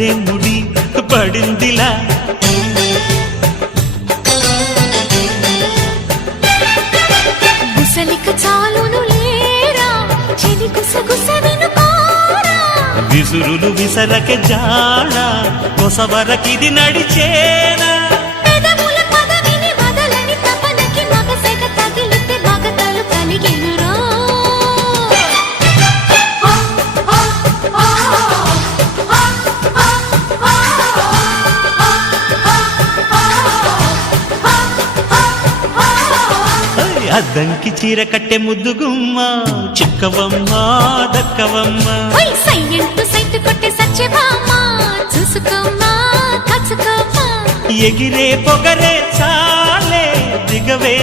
భలే ముడి పడిందిలా గుసలిక చాలును లేరా చెలి గుసగుస వినుకోరా విసురులు విసరక జాడ కొసవరకిది నడిచేనా పెదవుల పదవిని వదలని తపనకి మగసెగ తగిలితే మగతలు కలిగెనురా అద్దంకి చీర కట్టె ముద్దుగుమ్మ చిక్కవమ్మ దక్కవమ్మ సైలెంట్ సైట్ కొట్టే సత్యభామ చూసుకోమ్మా కచ్చుకోమ్మా ఎగిరే పొగరే చాలే దిగవే